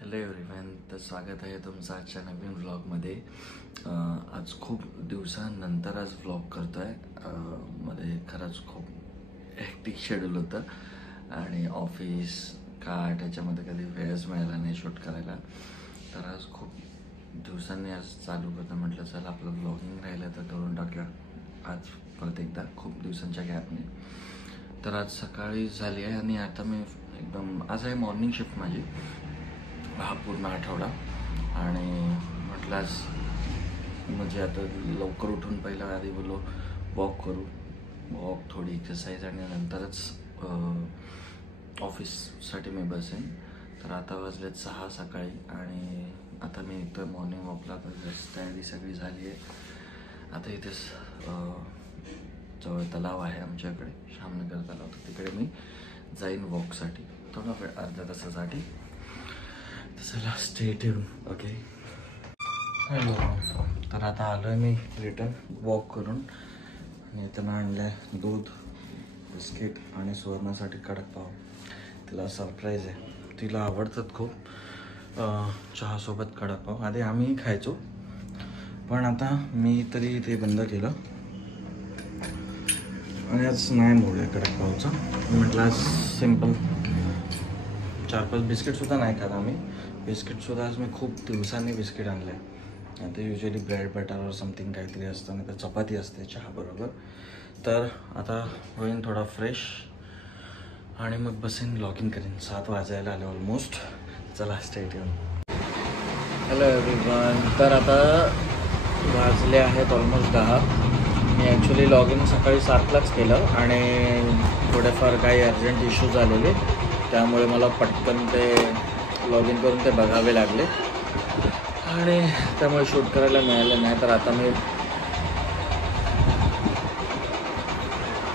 Hello everyone, तर स्वागत आहे तुमचं आजच्या नवीन व्लॉगमध्ये. आज खूप दिवसानंतर आज व्लॉग करतो आहे. मध्ये खरंच खूप हेक्टिक शेड्यूल होतं आणि ऑफिस का त्याच्यामध्ये कधी वेळच मिळाला नाही शूट करायला. तर आज खूप दिवसांनी आज चालू करतं, म्हटलं चला आपलं व्लॉगिंग राहिलं तर करून टाकूया आज परत एकदा खूप दिवसांच्या गॅपने. तर आज सकाळी झाली आहे आणि आता मी एकदम आज आहे मॉर्निंग शिफ्ट माझी, हा पूर्ण आठवडा. आणि म्हटलं आज म्हणजे आता लवकर उठून पहिला आधी बोललो वॉक करू, थोडी एक्सरसाइज आणि नंतरच ऑफिससाठी मी बसेन. तर आता वाजलेत 6 सकाळी आणि आता मी इथं मॉर्निंग वॉकला तर जस्ट तयारी सगळी झाली आहे. आता इथेच जवळ तलाव आहे आमच्याकडे, श्यामनगर तलाव, तर तिकडे मी जाईन वॉकसाठी थोडा वेळ, अर्ध्या तासासाठी. चला स्टे ट्यून. Okay, hello. तर आता आलो आहे मी रिटर्न वॉक करून आणि इथं आणलं आहे दूध, बिस्किट आणि सुवर्णासाठी कडक पाव. तिला सरप्राईज आहे, तिला आवडतात खूप चहासोबत कडक पाव. आधी आम्ही खायचो पण आता मी तरी ते बंद केलं आणि आज नाही मोड आहे कडक पावचा. म्हटलं आज सिम्पल 4-5 बिस्किटसुद्धा नाही खात आम्ही. बिस्किटसुद्धा आज मी खूप दिवसांनी बिस्किट आणलं आहे. आता युजली ब्रेड बटरवर समथिंग काहीतरी असतं, नाही तर चपाती असते चहाबरोबर. तर आता होईन थोडा फ्रेश आणि मग बसेन व्लॉगिंग करीन. 7 वाजायला आले ऑलमोस्ट. चला स्टे ट्यून. Hello everyone. तर आता वाजले आहेत almost 10. Me actually log in सकाळी 7लाच केलं आणि थोडेफार काही अर्जंट इश्यूज आलेले, त्यामुळे मला पटकन ते लॉग इन करून ते बघावे लागले आणि त्यामुळे शूट करायला मिळालं नाही. तर आता मी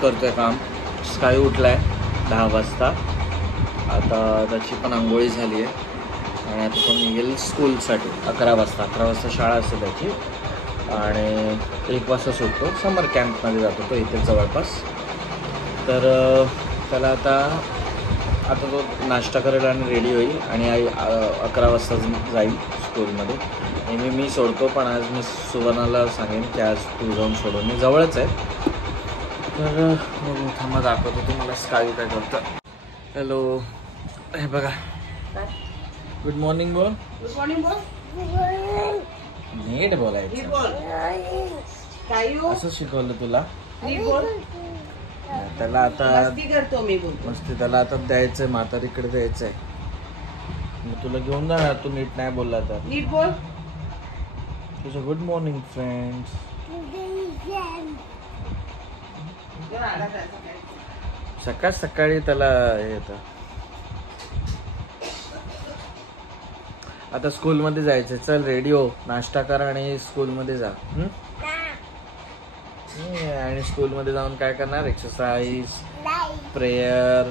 करतोय काम. स्काय उठला आहे 10 वाजता, आता त्याची पण आंघोळी झाली आहे आणि आता तो निघेल स्कूलसाठी 11 वाजता शाळा असते त्याची आणि 1 वाजता सुटतो. समर कॅम्पमध्ये जातो तो इथे जवळपास. तर त्याला आता तो नाश्ता करेल आणि रेडी होईल आणि 11 वाजता जाईल स्कूलमध्ये. नेहमी मी सोडतो पण आज मी सुवर्णाला सांगेन की आज तू जाऊन सोडून, मी जवळच आहे. तर मग थांबा दाखवतो तुम्हाला स्काय काय करतं. हॅलो, हे बघा. गुड मॉर्निंग बोल. गुड मॉर्निंग बोल. नीट बोलायचं, असं शिकवलं तुला. त्याला आता करतो मी मस्ती, त्याला आता द्यायचंय म्हातारीकडे द्यायचंय. मग तुला घेऊन जाणार, तू नीट नाही बोलला तर. नीट बोल. तुझं गुड मॉर्निंग फ्रेंड्स. सकाळ सकाळी त्याला हे येतं. आता स्कूलमध्ये जायचंय, चल रेडी हो, नाश्ता कर आणि स्कूलमध्ये जा. आणि स्कूलमध्ये जाऊन काय करणार? Exercise, prayer,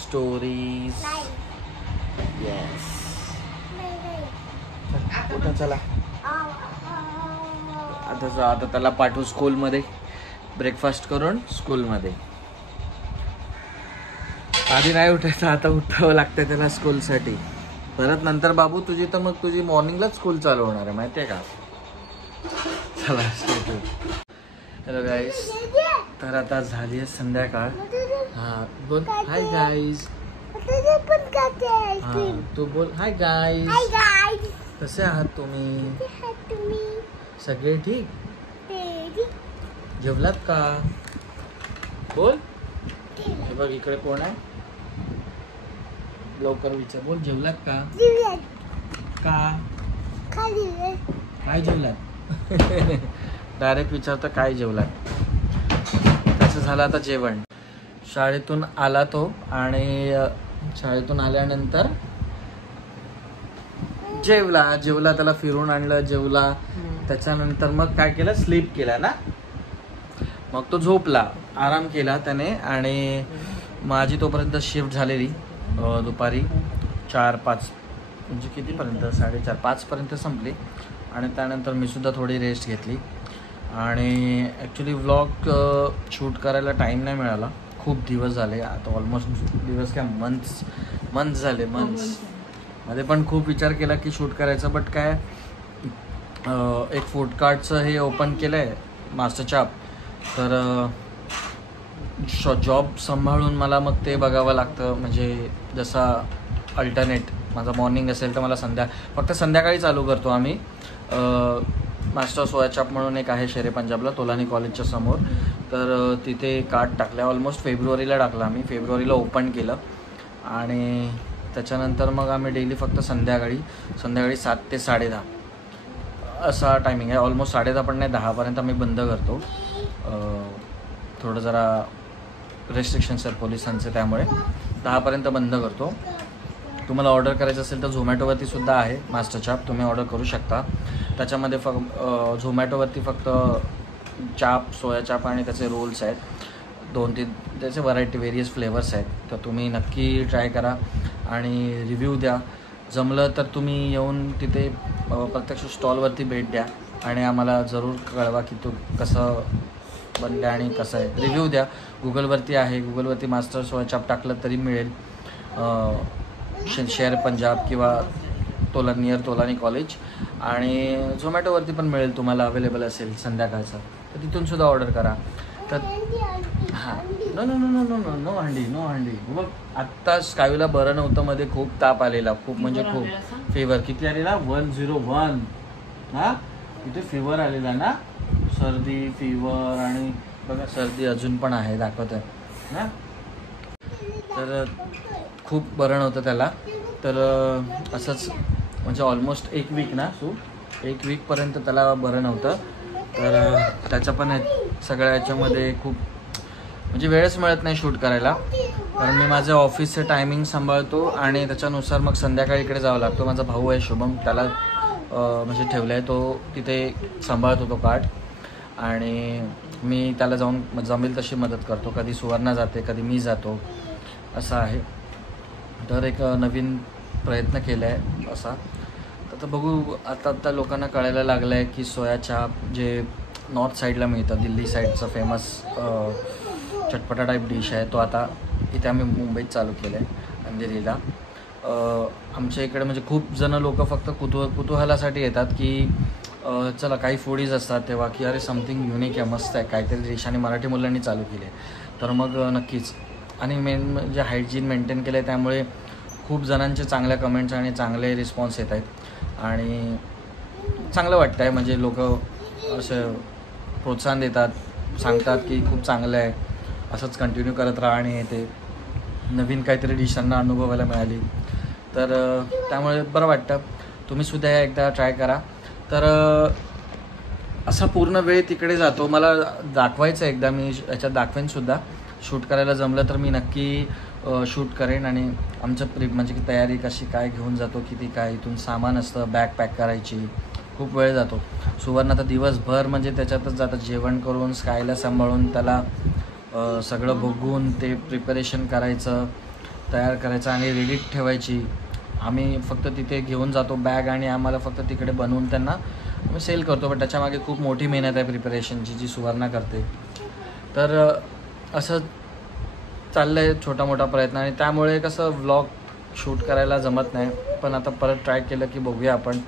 stories. येस, उठा चला. आता त्याला पाठवू स्कूलमध्ये, ब्रेकफास्ट करून स्कूलमध्ये. आधी नाही उठायचं, आता उठावं लागतं त्याला स्कूलसाठी. परत नंतर बाबू तुझी तर मग तुझी मॉर्निंगलाच स्कूल चालू होणार आहे, माहिती आहे का? चला स्टे. Hello guys. तर आता झाली आहे संध्याकाळ. हां बोल हाय गाईज. हां तू बोल हाय गाईज. कसे आहात तुम्ही? सगळे ठीक? जेवलात का? बोल. हे बघ इकडे कोण आहे, लवकर विचार. बोल जेवलात का? काय जेवलात? डायरेक्ट विचारतं काय जेवलात. त्याचं झालं आता जेवण. शाळेतून आला तो आणि शाळेतून आल्यानंतर जेवला, त्याला फिरून आणलं, जेवला. त्याच्यानंतर मग काय केलं, स्लीप केला ना. मग तो झोपला, आराम केला त्याने. आणि माझी तोपर्यंत शिफ्ट झालेली दुपारी 4-5 म्हणजे कितीपर्यंत, 4:30-5 पर्यंत संपली. आणि त्यानंतर मी सुद्धा थोडी रेस्ट घेतली आणि ॲक्च्युली व्लॉग शूट करायला टाईम नाही मिळाला. खूप दिवस झाले, आता ऑलमोस्ट दिवस काय मंथ्स झाले. मध्ये पण खूप विचार केला की शूट करायचं, बट काय एक फूड कार्टचं हे ओपन केलं आहे मास्टर चाप, तर जॉब सांभाळून मला मग ते बघावं लागतं. म्हणजे जसा अल्टरनेट माझा मॉर्निंग असेल तर मला फक्त संध्याकाळी चालू करतो आम्ही. मास्टर सोया चाप म्हणून एक आहे शेरे पंजाबला, तोलानी कॉलेजच्या समोर. तर तिथे कार्ट टाकला, ऑलमोस्ट फेब्रुवारीला टाकला आम्ही, फेब्रुवारीला ओपन केलं. आणि त्याच्यानंतर मग आम्ही डेली फक्त संध्याकाळी 7 ते 10:30 असा टायमिंग आहे. ऑलमोस्ट 10:30 पण नाही, 10पर्यंत आम्ही बंद करतो. थोडं जरा रेस्ट्रिक्शन्स आहेत पोलिसांचे, त्यामुळे 10पर्यंत बंद करतो. तुम्हाला ऑर्डर करायचं असेल तर झोमॅटोवरती सुद्धा आहे मास्टर चाप, तुम्ही ऑर्डर करू शकता. त्याच्यामध्ये झोमॅटोवरती फक्त चाप, सोया चाप आणि त्याचे रोल्स आहेत, 2-3 त्याचे व्हेरियस फ्लेवर्स आहेत. तर तुम्ही नक्की ट्राय करा आणि रिव्ह्यू द्या. जमलं तर तुम्ही येऊन तिथे प्रत्यक्ष स्टॉलवरती भेट द्या आणि आम्हाला जरूर कळवा की तो कसं बनलं आणि कसं आहे. रिव्ह्यू द्या. गुगलवरती आहे, गुगलवरती मास्टर सोया चाप टाकलं तरी मिळेल. शेर पंजाब किंवा तोलानी कॉलेज, आणि झोमॅटोवरती पण मिळेल तुम्हाला, अवेलेबल असेल संध्याकाळचं, तर तिथूनसुद्धा ऑर्डर करा. तर हां, नो हंडी. बघ आत्ता स्कायूला बरं नव्हतं, मध्ये खूप ताप आलेला, खूप म्हणजे खूप फिवर. किती आलेला? 101. हां, इथे फिवर आलेला ना, सर्दी, फिवर, आणि बघा सर्दी अजून पण आहे, दाखवत आहे ना. तर खूप बरं नव्हतं त्याला. तर असंच म्हणजे ऑलमोस्ट 1 वीक ना, 1 वीकपर्यंत त्याला बरं नव्हतं. तर त्याच्या पण सगळ्या याच्यामध्ये खूप म्हणजे वेळच मिळत नाही शूट करायला, कारण मी माझं ऑफिसचं टायमिंग सांभाळतो आणि त्याच्यानुसार मग संध्याकाळी इकडे जावं लागतो. माझा भाऊ आहे शुभम, त्याला म्हणजे ठेवला आहे, तो तिथे सांभाळतो तो कार्ट, आणि मी त्याला जाऊन जमेल तशी मदत करतो. कधी सुवर्णा जाते, कधी मी जातो, असं आहे. तर एक नवीन प्रयत्न केला आहे असा. तर बघू, आता लोकांना कळायला लागलं आहे की सोया चाप जे नॉर्थ साईडला मिळतं, दिल्ली साईडचं फेमस चटपटा टाईप डिश आहे, तो आता इथे आम्ही मुंबईत चालू केलं आहे, अंधेरीला. आमच्या इकडे म्हणजे खूप जणं लोक फक्त कुतूहलासाठी येतात की चला काही फूडीज असतात तेव्हा की अरे समथिंग युनिक आहे, मस्त आहे काहीतरी डिश, आणि मराठी मुलांनी चालू केली आहे, तर मग नक्कीच. आणि मेन म्हणजे हायजीन मेंटेन केलं आहे, त्यामुळे खूप जणांचे चांगल्या कमेंट्स आणि चांगले रिस्पॉन्स येत आहेत, आणि चांगलं वाटतं आहे. म्हणजे लोक असं प्रोत्साहन देतात, सांगतात की खूप चांगलं आहे, असंच कंटिन्यू करत राहा, आणि ते नवीन काहीतरी डिशांना अनुभवायला मिळाली, तर त्यामुळे बरं वाटतं. तुम्हीसुद्धा या एकदा ट्राय करा. तर असा पूर्ण वेळ तिकडे जातो. मला दाखवायचं एकदा, मी याच्यात दाखवेनसुद्धा. शूट करायला जमलं तर मी नक्की शूट करेन, आणि आमचं म्हणजे की तयारी कशी काय घेऊन जातो, किती काय इथून सामान असतं, बॅग पॅक करायची, खूप वेळ जातो. सुवर्ण तर दिवसभर म्हणजे त्याच्यातच जातं, जेवण करून, स्कायला सांभाळून, त्याला सगळं बघून ते प्रिपरेशन करायचं, तयार करायचं आणि रेडी ठेवायची. आम्ही फक्त तिथे घेऊन जातो बॅग, आणि आम्हाला फक्त तिकडे बनवून त्यांना सेल करतो, पण त्याच्यामागे खूप मोठी मेहनत आहे प्रिपरेशनची, जी सुवर्णा करते. तर असं चाललं आहे छोटा मोठा प्रयत्न, आणि त्यामुळे कसं व्लॉग शूट करायला जमत नाही, पण आता परत ट्राय केलं की बघूया आपण,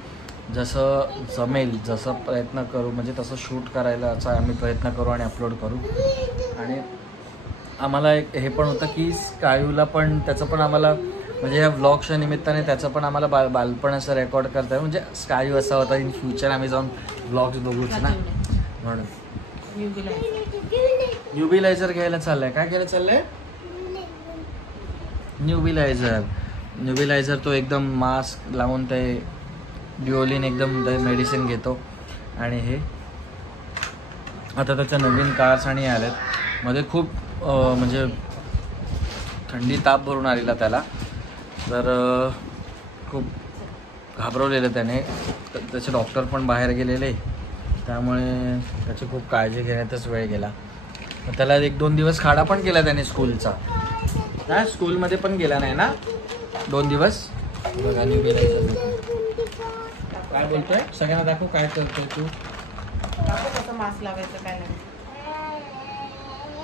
जसं जमेल जसं प्रयत्न करू, म्हणजे तसं शूट करायलाचा आम्ही प्रयत्न करू आणि अपलोड करू. आणि आम्हाला एक हे पण होतं की स्कायूला पण, त्याचं पण आम्हाला म्हणजे ह्या व्लॉगच्या निमित्ताने त्याचं पण आम्हाला बालपण असं रेकॉर्ड करता आहे. म्हणजे स्कायू असा होता, इन फ्युचर आम्ही जाऊन व्लॉग्स बघूच ना, म्हणून. न्यूबिलायझर घ्यायला चाललं आहे. काय घ्यायला चाललं आहे? न्यूबिलायझर तो एकदम मास्क लावून ते ड्युओलिन एकदम मेडिसिन घेतो. आणि हे आता त्याच्या नवीन कार्स आणि आल्यात. मध्ये खूप म्हणजे थंडी ताप भरून आलेला त्याला, तर खूप घाबरवलेलं त्याने. त्याचे डॉक्टर पण बाहेर गेलेले, त्यामुळे त्याची खूप काळजी घेण्यातच वेळ गेला. त्याला 1-2 दिवस खाडा पण केला त्याने स्कूलचा. ना स्कूलमध्ये पण गेला नाही ना 2 दिवस. बघा काय बोलतोय, सगळ्यांना दाखव काय करतोय तू. कसं मास्क लावायचं काय नाही,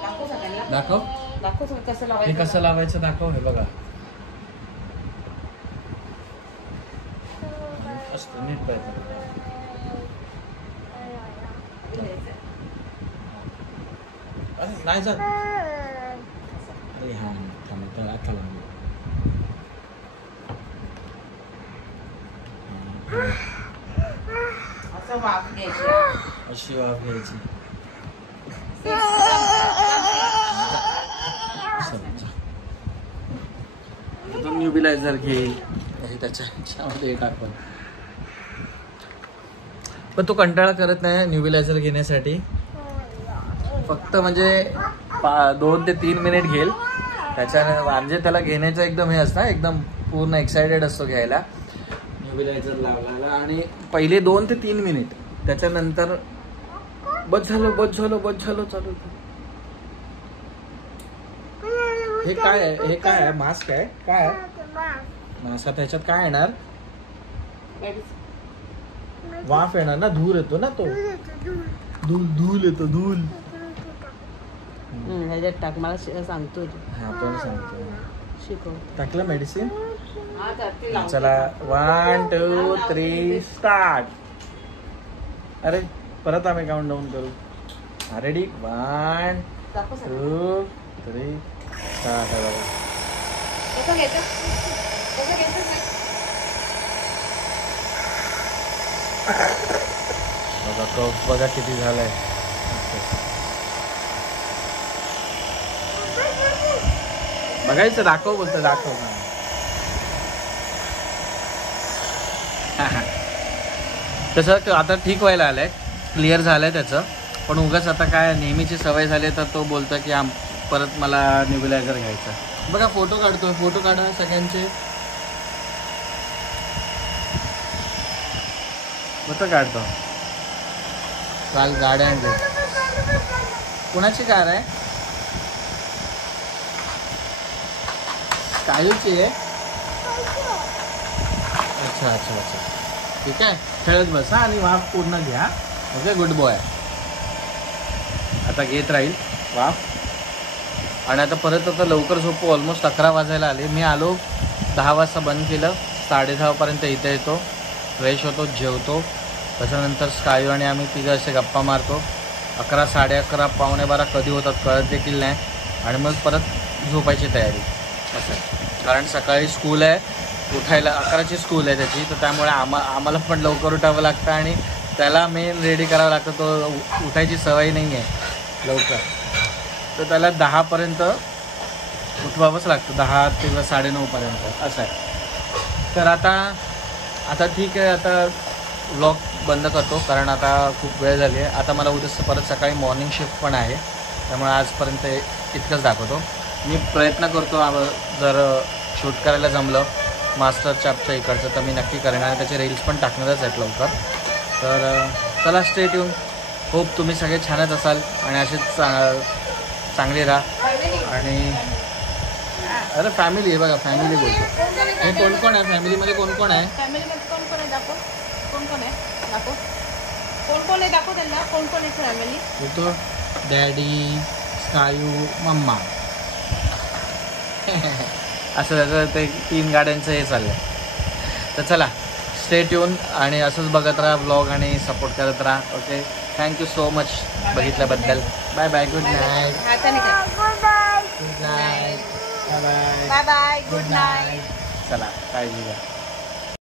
दाखव कसं हे लावायचं, कसं लावायचं दाखव. हे बघा, असतं नीट पाहिजे. अरे नाही जात. अरे हा थांब आता लागलो. असं वाफ घ्यायची. अशी वाफ घ्यायची. तो न्यूबिलायझर घे त्याच्यामध्ये टाकून. पण तो कंटाळा करत नाही न्यूबिलायझर घेण्यासाठी. फक्त म्हणजे 2 ते 3 मिनिट घेईल. त्याच्याने म्हणजे त्याला घेण्याचं एकदम हे असतं, एकदम पूर्ण एक्सायटेड असतो घ्यायला न्यूबिलायझर लावला. आणि पहिले 2 ते 3 मिनिट, त्याच्यानंतर बस झालं चालू. हे काय आहे मास्क आहे काय मास्क? आता ह्याच्यात काय येणार? वाफ येणार ना, धूर येतो ना, तो धूल येतो. ह्याच्यात टाक, मला सांगतो. हा पण सांगतो. शिकव. टाकलं मेडिसिन. चला 1 2 3 स्टार्ट. अरे परत आम्ही काउंट डाऊन करू. Ready 1 2 3 start. बघा कफ बघा किती झालाय. बघायचं, दाखव बोलतो, दाखव. तसं आता ठीक व्हायला आलंय, क्लिअर झालंय त्याचं. पण उगाच आता काय नेहमीची सवय झाली तर तो बोलतो की परत मला न्यूबिलायझर घ्यायचा. बघा फोटो काढतोय. फोटो काढा सगळ्यांचे. फोटो काढतो. काल गाड्या आणली. कुणाची कार आहे? कायूची आहे. अच्छा ठीक आहे. खेळत बसा आणि वाफ पूर्ण घ्या. Okay good boy. आता घेत राहील वाफ. आणि आता परत लवकर झोपू. ऑलमोस्ट 11 वाजायला आले. मी आलो 10 वाजता बंद केलं. 10:30 पर्यंत इथे येतो, फ्रेश होतो, जेवतो. त्याच्यानंतर स्कायू आणि आम्ही तिघं असे गप्पा मारतो. 11 11:30 11:45 कधी होतात कळत देखील नाही. आणि मग परत झोपायची तयारी असं. कारण सकाळी स्कूल आहे, उठायला 11ची स्कूल आहे त्याची. तर त्यामुळे आम्हाला पण लवकर उठावं लागतं आणि त्याला मेन रेडी करावं लागतं. तो उठायची सवय नाही आहे लवकर, तर त्याला 10 पर्यंत उठवावंच लागतं. 10 किंवा 9:30 पर्यंत असं आहे. तर आता ठीक आहे. आता व्लॉग बंद करतो कारण आता खूप वेळ झाली आहे. आता मला उद्या परत सकाळी मॉर्निंग शिफ्ट पण आहे. त्यामुळे आजपर्यंत इतकंच दाखवतो. मी प्रयत्न करतो जर शूट करायला जमलं मास्टर चॅपच्या इकडचं तर मी नक्की करेन आणि त्याचे रील्स पण टाकणारच आहेत लवकर. तर चला स्टे ट्यून. होप तुम्ही सगळे छानच असाल आणि असेच चांगले राहा. आणि अरे फॅमिली आहे बघा, फॅमिली बोलतो. हे कोण आहे फॅमिलीमध्ये? कोण आहे फॅमिलीमध्ये? कोण आहे दाखव. कोण आहे दाखव. कोण आहे दाखव त्यांना. कोण आहे फॅमिली? होतो डॅडी, स्कायू, मम्मा. असं त्याचं ते 3 गाड्यांचं हे चाललं आहे. तर चला स्टे ट्यून आणि असंच बघत राहा ब्लॉग आणि सपोर्ट करत राहा. ओके थँक्यू सो मच बघितल्याबद्दल. Bye bye. Good night. Good night. Bye bye. Bye bye. Good night. चला काळजी घ्या.